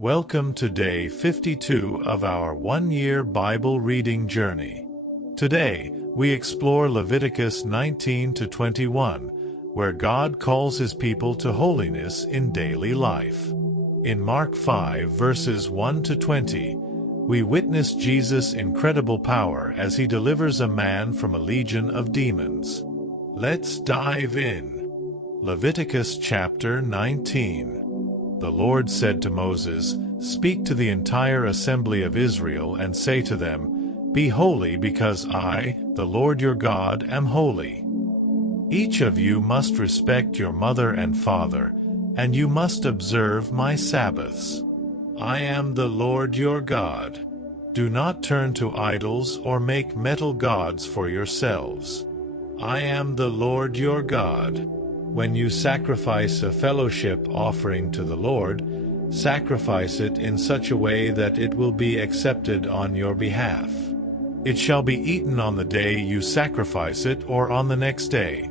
Welcome to day 52 of our one-year Bible reading journey. Today, we explore Leviticus 19 to 21, where God calls His people to holiness in daily life. In Mark 5 verses 1 to 20, we witness Jesus' incredible power as He delivers a man from a legion of demons. Let's dive in. Leviticus chapter 19. The Lord said to Moses, "Speak to the entire assembly of Israel and say to them, Be holy because I, the Lord your God, am holy. Each of you must respect your mother and father, and you must observe my Sabbaths. I am the Lord your God. Do not turn to idols or make metal gods for yourselves. I am the Lord your God. When you sacrifice a fellowship offering to the Lord, sacrifice it in such a way that it will be accepted on your behalf. It shall be eaten on the day you sacrifice it or on the next day.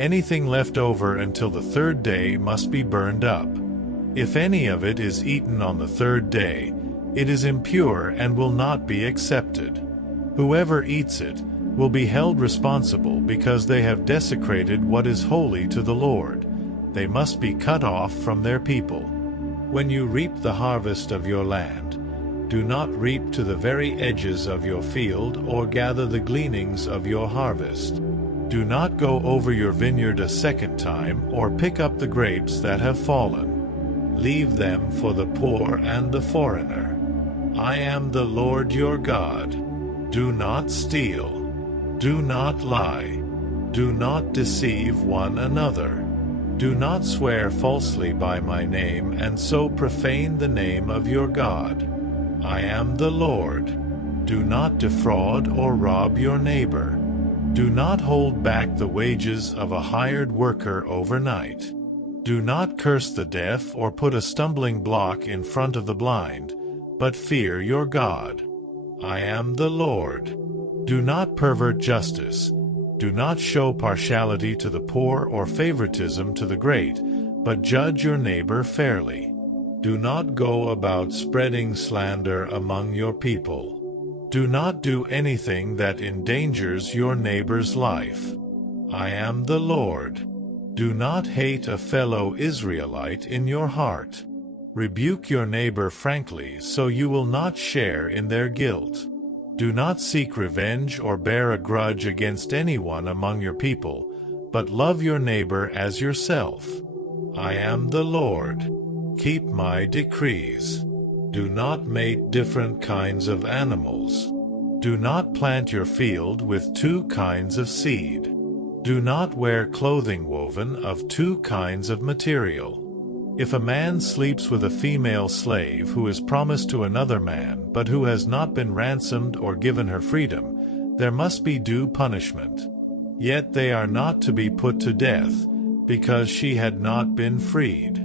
Anything left over until the third day must be burned up. If any of it is eaten on the third day, it is impure and will not be accepted. Whoever eats it will be held responsible because they have desecrated what is holy to the Lord. They must be cut off from their people. When you reap the harvest of your land, do not reap to the very edges of your field or gather the gleanings of your harvest. Do not go over your vineyard a second time or pick up the grapes that have fallen. Leave them for the poor and the foreigner. I am the Lord your God. Do not steal. Do not lie. Do not deceive one another. Do not swear falsely by my name and so profane the name of your God. I am the Lord. Do not defraud or rob your neighbor. Do not hold back the wages of a hired worker overnight. Do not curse the deaf or put a stumbling block in front of the blind, but fear your God. I am the Lord. Do not pervert justice. Do not show partiality to the poor or favoritism to the great, but judge your neighbor fairly. Do not go about spreading slander among your people. Do not do anything that endangers your neighbor's life. I am the Lord. Do not hate a fellow Israelite in your heart. Rebuke your neighbor frankly so you will not share in their guilt. Do not seek revenge or bear a grudge against anyone among your people, but love your neighbor as yourself. I am the Lord. Keep my decrees. Do not make different kinds of animals. Do not plant your field with two kinds of seed. Do not wear clothing woven of two kinds of material. If a man sleeps with a female slave who is promised to another man but who has not been ransomed or given her freedom, there must be due punishment. Yet they are not to be put to death, because she had not been freed.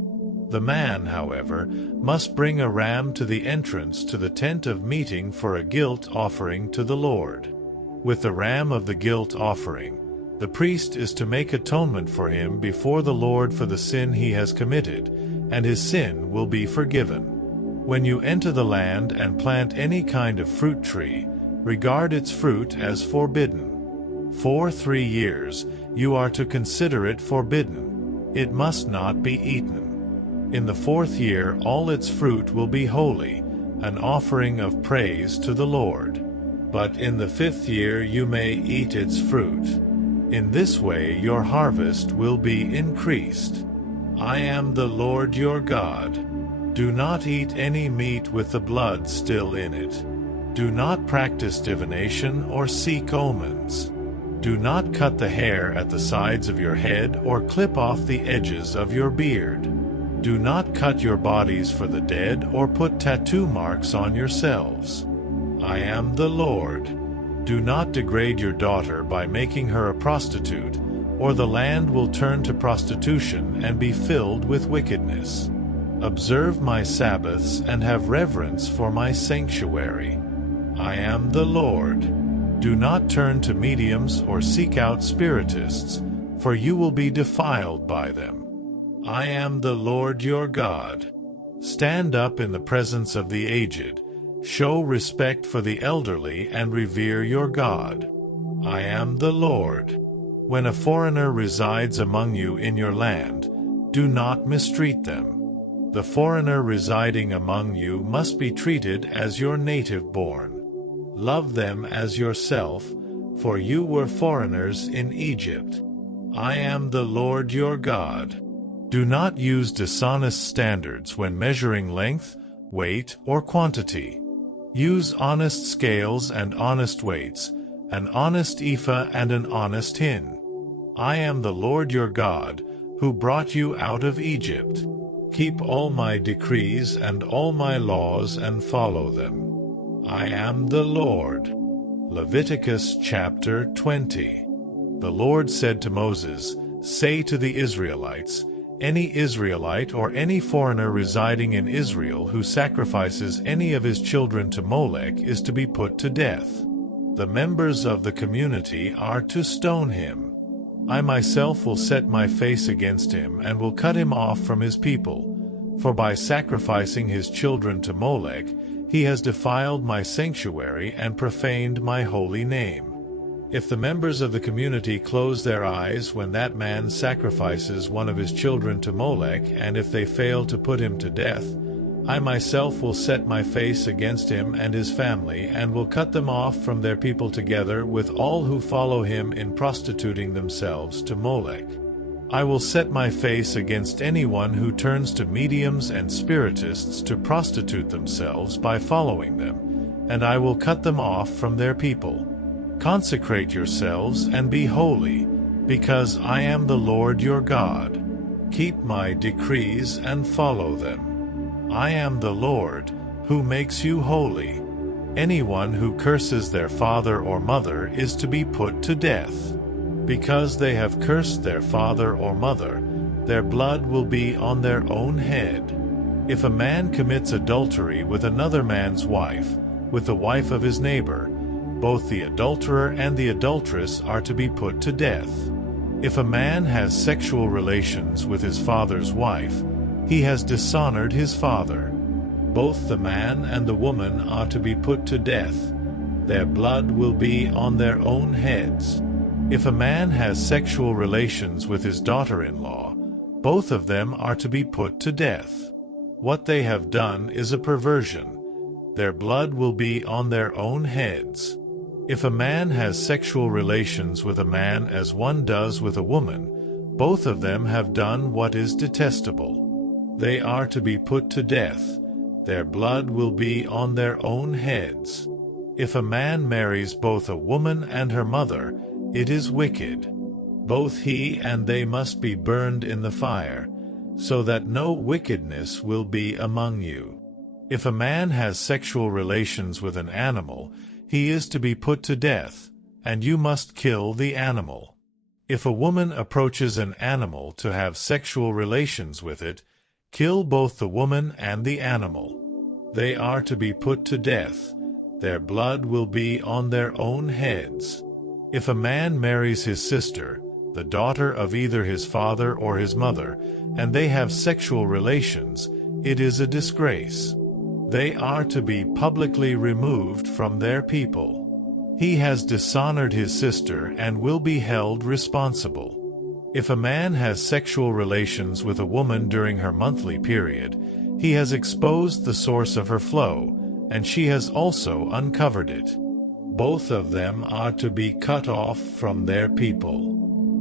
The man, however, must bring a ram to the entrance to the tent of meeting for a guilt offering to the Lord. With the ram of the guilt offering, the priest is to make atonement for him before the Lord for the sin he has committed, and his sin will be forgiven. When you enter the land and plant any kind of fruit tree, regard its fruit as forbidden. For 3 years you are to consider it forbidden. It must not be eaten. In the 4th year all its fruit will be holy, an offering of praise to the Lord. But in the 5th year you may eat its fruit. In this way your harvest will be increased. I am the Lord your God. Do not eat any meat with the blood still in it. Do not practice divination or seek omens. Do not cut the hair at the sides of your head or clip off the edges of your beard. Do not cut your bodies for the dead or put tattoo marks on yourselves. I am the Lord. Do not degrade your daughter by making her a prostitute, or the land will turn to prostitution and be filled with wickedness. Observe my Sabbaths and have reverence for my sanctuary. I am the Lord. Do not turn to mediums or seek out spiritists, for you will be defiled by them. I am the Lord your God. Stand up in the presence of the aged, show respect for the elderly, and revere your God. I am the Lord. When a foreigner resides among you in your land, do not mistreat them. The foreigner residing among you must be treated as your native-born. Love them as yourself, for you were foreigners in Egypt. I am the Lord your God. Do not use dishonest standards when measuring length, weight, or quantity. Use honest scales and honest weights, an honest ephah and an honest hin. I am the Lord your God, who brought you out of Egypt. Keep all my decrees and all my laws and follow them. I am the Lord. Leviticus chapter 20. The Lord said to Moses, "Say to the Israelites, any Israelite or any foreigner residing in Israel who sacrifices any of his children to Molech is to be put to death. The members of the community are to stone him. I myself will set my face against him and will cut him off from his people, for by sacrificing his children to Molech, he has defiled my sanctuary and profaned my holy name. If the members of the community close their eyes when that man sacrifices one of his children to Molech, and if they fail to put him to death, I myself will set my face against him and his family, and will cut them off from their people together with all who follow him in prostituting themselves to Molech. I will set my face against anyone who turns to mediums and spiritists to prostitute themselves by following them, and I will cut them off from their people. Consecrate yourselves and be holy, because I am the Lord your God. Keep my decrees and follow them. I am the Lord, who makes you holy. Anyone who curses their father or mother is to be put to death. Because they have cursed their father or mother, their blood will be on their own head. If a man commits adultery with another man's wife, with the wife of his neighbor, both the adulterer and the adulteress are to be put to death. If a man has sexual relations with his father's wife, he has dishonored his father. Both the man and the woman are to be put to death. Their blood will be on their own heads. If a man has sexual relations with his daughter-in-law, both of them are to be put to death. What they have done is a perversion. Their blood will be on their own heads. If a man has sexual relations with a man as one does with a woman, both of them have done what is detestable. They are to be put to death. Their blood will be on their own heads. If a man marries both a woman and her mother, it is wicked. Both he and they must be burned in the fire, so that no wickedness will be among you. If a man has sexual relations with an animal, he is to be put to death, and you must kill the animal. If a woman approaches an animal to have sexual relations with it, kill both the woman and the animal. They are to be put to death. Their blood will be on their own heads. If a man marries his sister, the daughter of either his father or his mother, and they have sexual relations, it is a disgrace. They are to be publicly removed from their people. He has dishonored his sister and will be held responsible. If a man has sexual relations with a woman during her monthly period, he has exposed the source of her flow, and she has also uncovered it. Both of them are to be cut off from their people.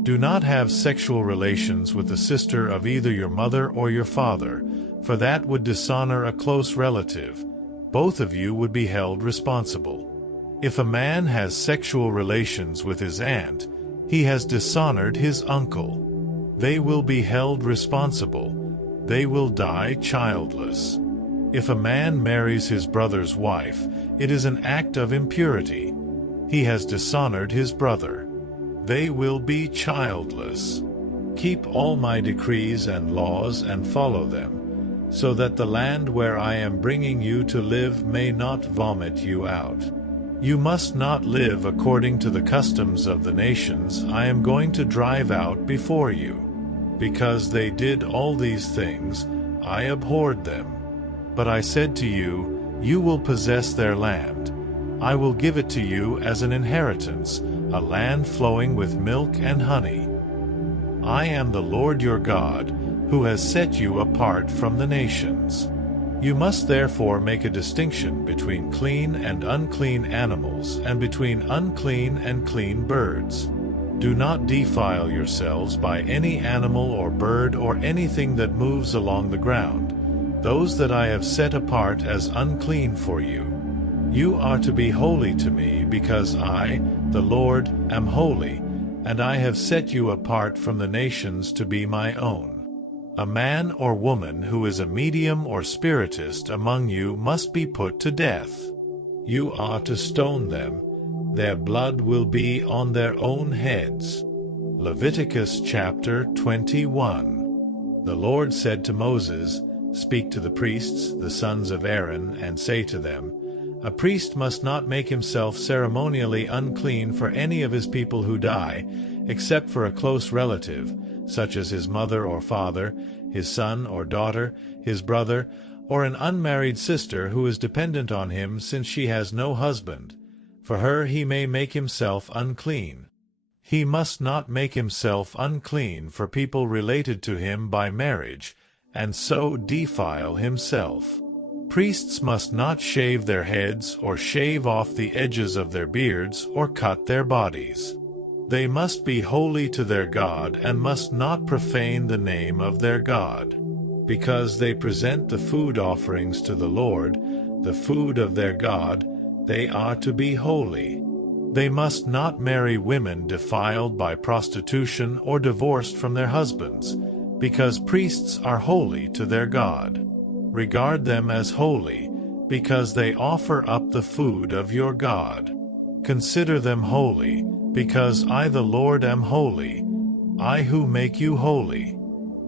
Do not have sexual relations with the sister of either your mother or your father, for that would dishonor a close relative. Both of you would be held responsible. If a man has sexual relations with his aunt, he has dishonored his uncle. They will be held responsible. They will die childless. If a man marries his brother's wife, it is an act of impurity. He has dishonored his brother. They will be childless. Keep all my decrees and laws and follow them, so that the land where I am bringing you to live may not vomit you out. You must not live according to the customs of the nations I am going to drive out before you. Because they did all these things, I abhorred them. But I said to you, you will possess their land. I will give it to you as an inheritance, a land flowing with milk and honey. I am the Lord your God, who has set you apart from the nations. You must therefore make a distinction between clean and unclean animals, and between unclean and clean birds. Do not defile yourselves by any animal or bird or anything that moves along the ground, those that I have set apart as unclean for you. You are to be holy to me, because I, the Lord, am holy, and I have set you apart from the nations to be my own. A man or woman who is a medium or spiritist among you must be put to death. You are to stone them. Their blood will be on their own heads. Leviticus chapter 21. The Lord said to Moses, Speak to the priests, the sons of Aaron, and say to them, A priest must not make himself ceremonially unclean for any of his people who die, except for a close relative, such as his mother or father, his son or daughter, his brother, or an unmarried sister who is dependent on him since she has no husband. For her he may make himself unclean. He must not make himself unclean for people related to him by marriage, and so defile himself. Priests must not shave their heads or shave off the edges of their beards or cut their bodies. They must be holy to their God and must not profane the name of their God. Because they present the food offerings to the Lord, the food of their God, they are to be holy. They must not marry women defiled by prostitution or divorced from their husbands, because priests are holy to their God. Regard them as holy, because they offer up the food of your God. Consider them holy, because I the Lord am holy, I who make you holy.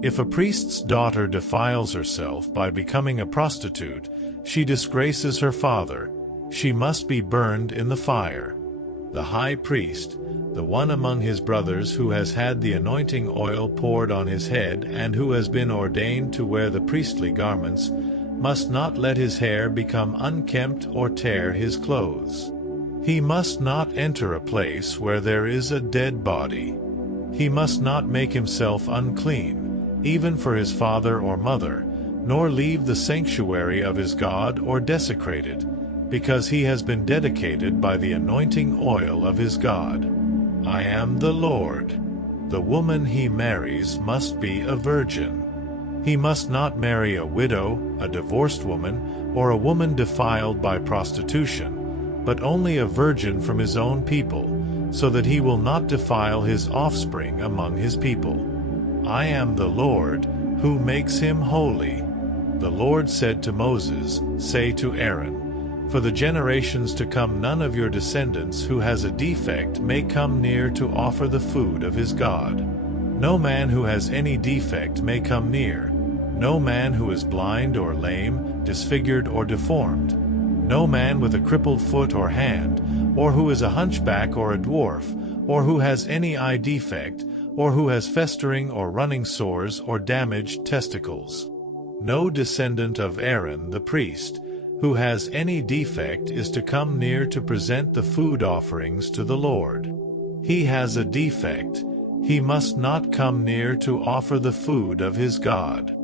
If a priest's daughter defiles herself by becoming a prostitute, she disgraces her father. She must be burned in the fire. The high priest, the one among his brothers who has had the anointing oil poured on his head and who has been ordained to wear the priestly garments, must not let his hair become unkempt or tear his clothes. He must not enter a place where there is a dead body. He must not make himself unclean, even for his father or mother, nor leave the sanctuary of his God or desecrate it, because he has been dedicated by the anointing oil of his God. I am the Lord. The woman he marries must be a virgin. He must not marry a widow, a divorced woman, or a woman defiled by prostitution, but only a virgin from his own people, so that he will not defile his offspring among his people. I am the Lord, who makes him holy. The Lord said to Moses, Say to Aaron, For the generations to come none of your descendants who has a defect may come near to offer the food of his God. No man who has any defect may come near. No man who is blind or lame, disfigured or deformed. No man with a crippled foot or hand, or who is a hunchback or a dwarf, or who has any eye defect, or who has festering or running sores or damaged testicles. No descendant of Aaron the priest, who has any defect is to come near to present the food offerings to the Lord. He has a defect. He must not come near to offer the food of his God.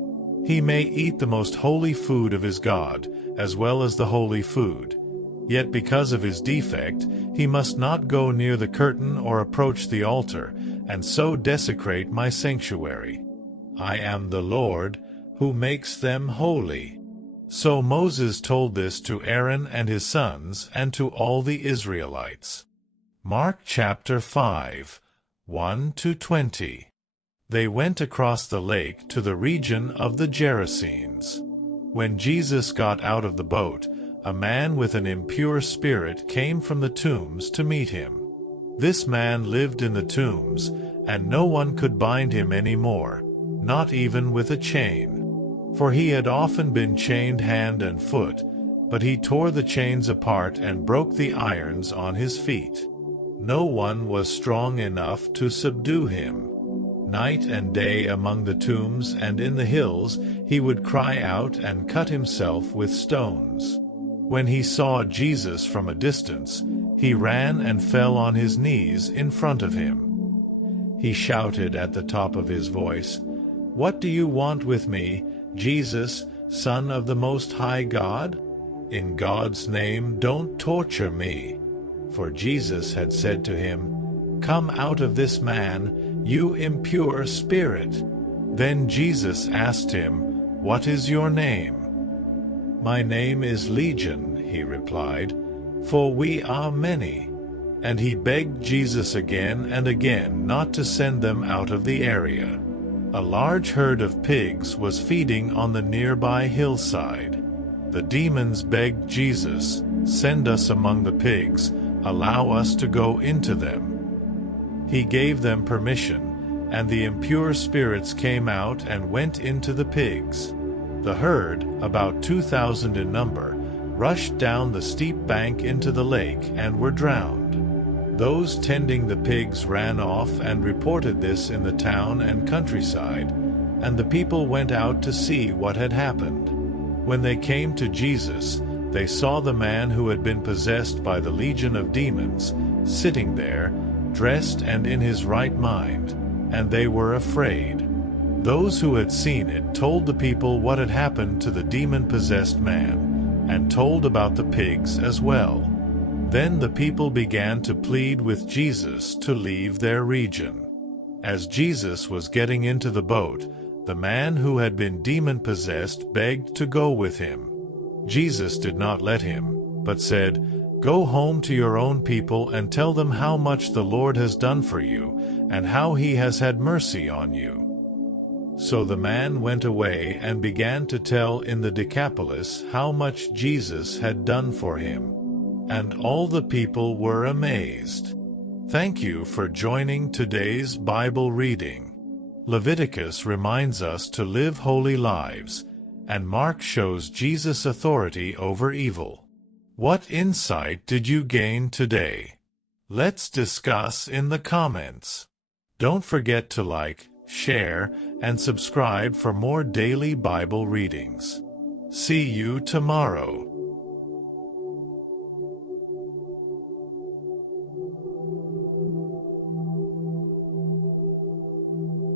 He may eat the most holy food of his God, as well as the holy food. Yet because of his defect, he must not go near the curtain or approach the altar, and so desecrate my sanctuary. I am the Lord, who makes them holy. So Moses told this to Aaron and his sons, and to all the Israelites. Mark chapter 5, 1-20. They went across the lake to the region of the Gerasenes. When Jesus got out of the boat, a man with an impure spirit came from the tombs to meet him. This man lived in the tombs, and no one could bind him any more, not even with a chain. For he had often been chained hand and foot, but he tore the chains apart and broke the irons on his feet. No one was strong enough to subdue him. Night and day among the tombs and in the hills he would cry out and cut himself with stones. When he saw Jesus from a distance, he ran and fell on his knees in front of him. He shouted at the top of his voice, "What do you want with me, Jesus, Son of the Most High God? In God's name, don't torture me." For Jesus had said to him, "Come out of this man, you impure spirit." Then Jesus asked him, "What is your name?" "My name is Legion," he replied, "for we are many." And he begged Jesus again and again not to send them out of the area. A large herd of pigs was feeding on the nearby hillside. The demons begged Jesus, "Send us among the pigs, allow us to go into them." He gave them permission, and the impure spirits came out and went into the pigs. The herd, about 2,000 in number, rushed down the steep bank into the lake and were drowned. Those tending the pigs ran off and reported this in the town and countryside, and the people went out to see what had happened. When they came to Jesus, they saw the man who had been possessed by the legion of demons, sitting there, dressed and in his right mind, and they were afraid. Those who had seen it told the people what had happened to the demon-possessed man, and told about the pigs as well. Then the people began to plead with Jesus to leave their region. As Jesus was getting into the boat, the man who had been demon-possessed begged to go with him. Jesus did not let him, but said, "Go home to your own people and tell them how much the Lord has done for you, and how he has had mercy on you." So the man went away and began to tell in the Decapolis how much Jesus had done for him. And all the people were amazed. Thank you for joining today's Bible reading. Leviticus reminds us to live holy lives, and Mark shows Jesus' authority over evil. What insight did you gain today? Let's discuss in the comments. Don't forget to like, share, and subscribe for more daily Bible readings. See you tomorrow.